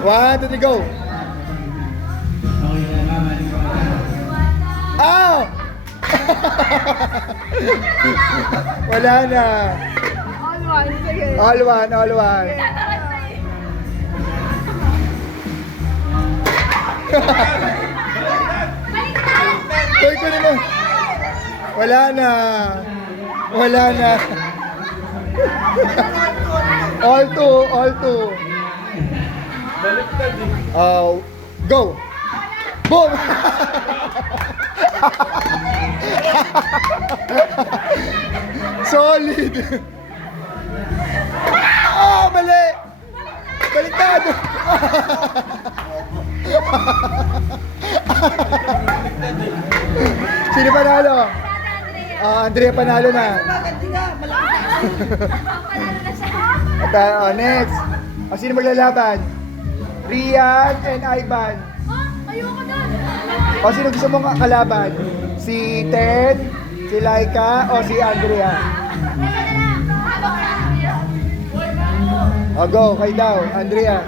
1, 2, 3, go! Ah! Wala na. All one, sige. All one, all one. Hoy, kunin mo. Wala na. Wala na. All two, all two. Go. Boom! Solid! Oh, mali! Baliktad! Sino panalo? Andrea panalo na. Next. Sino maglalaban? Rian and Ivan. Ayoko na. Sino gusto mong kalaban? Si Ted, si Laika, o si Andrea? Go, kayo daw, Andrea.